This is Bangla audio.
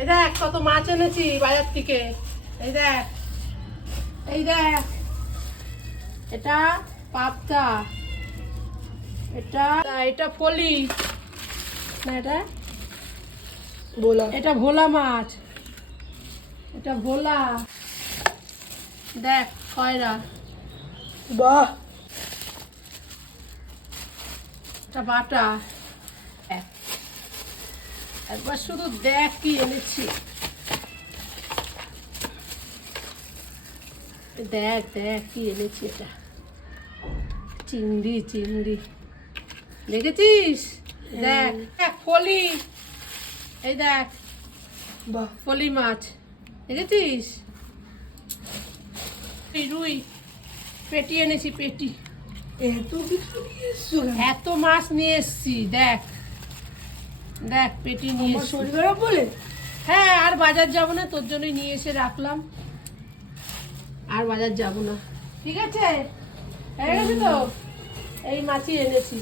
এই দেখ কত মাছ এনেছি বাজার থেকে। এই দেখ, এই দেখ, এটা পাবদা, এটা এটা ফলি না, এটা बोला এটা ভোলা মাছ, এটা ভোলা। দেখ কয়রা, वाह এটা বাটা। একবার শুধু দেখ কি এনেছি। দেখ দেখ কি এনেছি, এটা চিংড়ি, চিংড়ি দেখেছিস? দেখ দেখ ফলি, এই দেখ वाह ফলি মাছ দেখেছিস? এই রুই, পেটি এনেছি পেটি। तो কিছু নিয়ে এসছো কেন? এত মাছ নিয়ে এসছি, দেখ দেখ পেটি নিয়ে আমার এসছি। শরীর খারাপ বলে হ্যাঁ, আর বাজার যাবো না, তোর জন্যই নিয়ে এসে রাখলাম। আর বাজার যাবো না, ঠিক আছে? হয়ে গেছে তো, এই মাছই এনেছি।